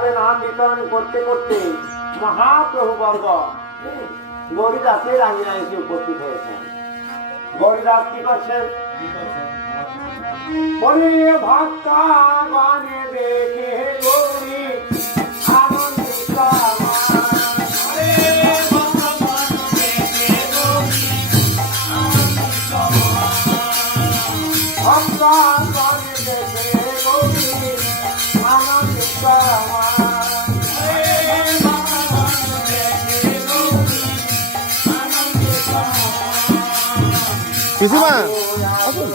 এইভাবে নাম বিতরণ করতে করতে মহাপ্রভু বর্গ গৌরীদাসের আঙিনায় এসে উপস্থিত হয়েছেন। গৌরীদাস কি করছেন? বলি ভক্তা গানে দেখে গৌরী আনন্দিত ভক্তা গানে দেখে গৌরী আনন্দিত পিসিমা আসুন।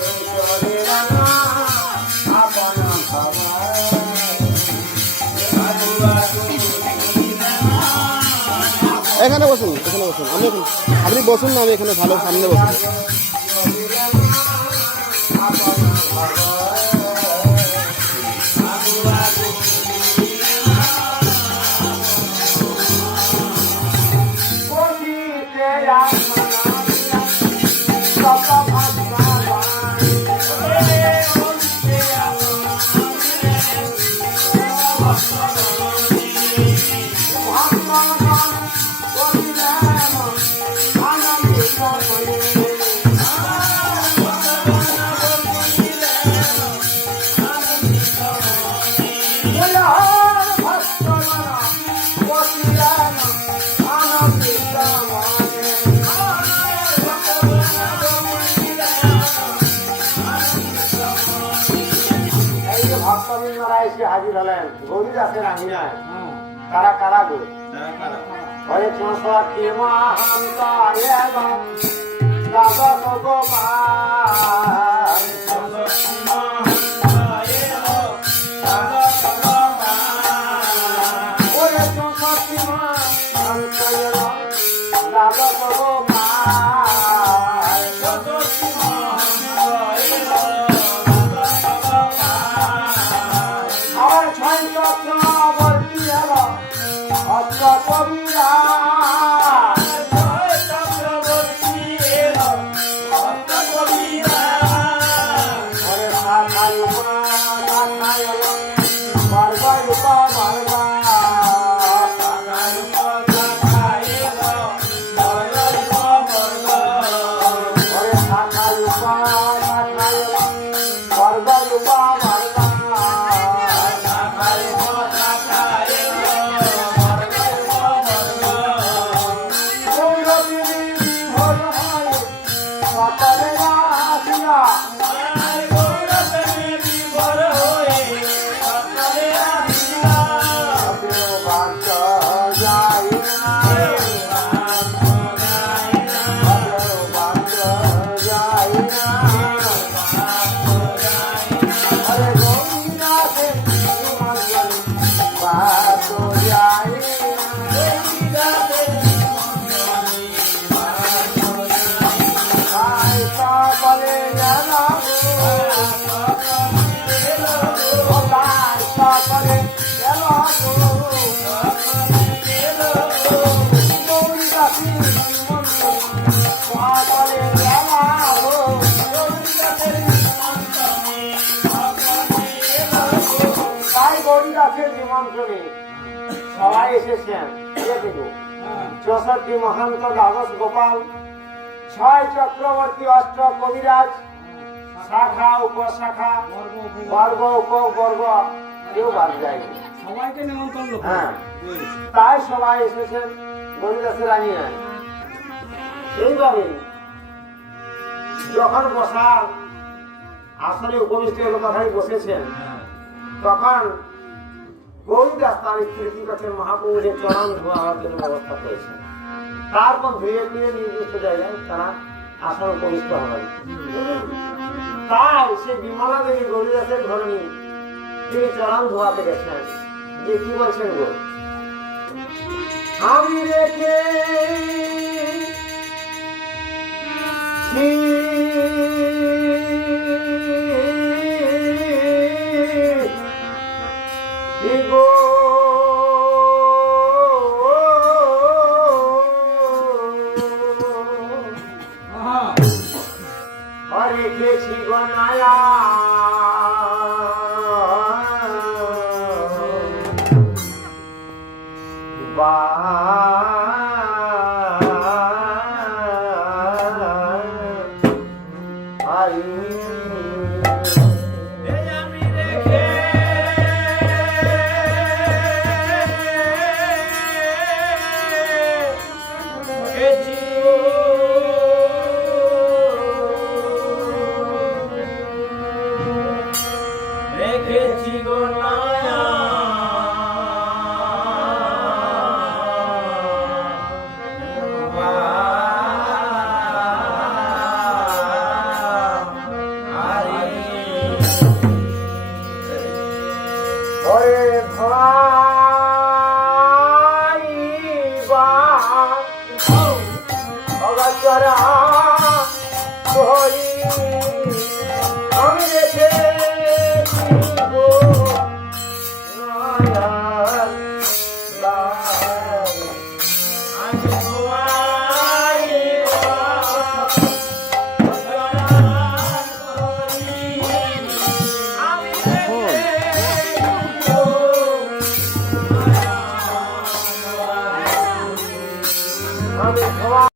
এখানে বসুন, এখানে বসুন। আপনি বসুন না, আমি এখানে ভালো সামনে বসুন। হাজির হলেন গৌরীদাসের আঙিনায়। কারা কারা গো? হরে চৌষট্টি মহান্তা গোপাল ওরে চৌষট্টি মহান্তা গোপাল কবিরা সবাই এসেছেন। চৌষট্টি মহান্ত দ্বাদশ গোপাল, 6 চক্রবর্তী, অষ্ট কবিরাজ, শাখা উপশাখা, বর্গ উপবর্গ, কেউ বাদ যায়নি, সবাইকে নিমন্ত্রণ। হ্যাঁ, তাই সবাই এসেছেন গৌরীদাসের আঙিনায়। এইভাবে যখন বসার আসনে উপবিষ্ট কথাই বসেছেন, তখন গৌরীদাস তার কীর্তি কাছের মহাপ্রভুদের চরণ ধোয়া হওয়ার জন্য ব্যবস্থা করেছেন। তারপর ধীরে ধীরে নির্দিষ্ট জায়গায় তারা আসন উপবিষ্ট হবেন। তাই সে বিমলা দেবী গৌরীদাসের ধরনী তিনি চরণ ধোয়াতে গেছেন। যে কি বলছেন গো? আমি রেখে রেখেছি গনায়া হারি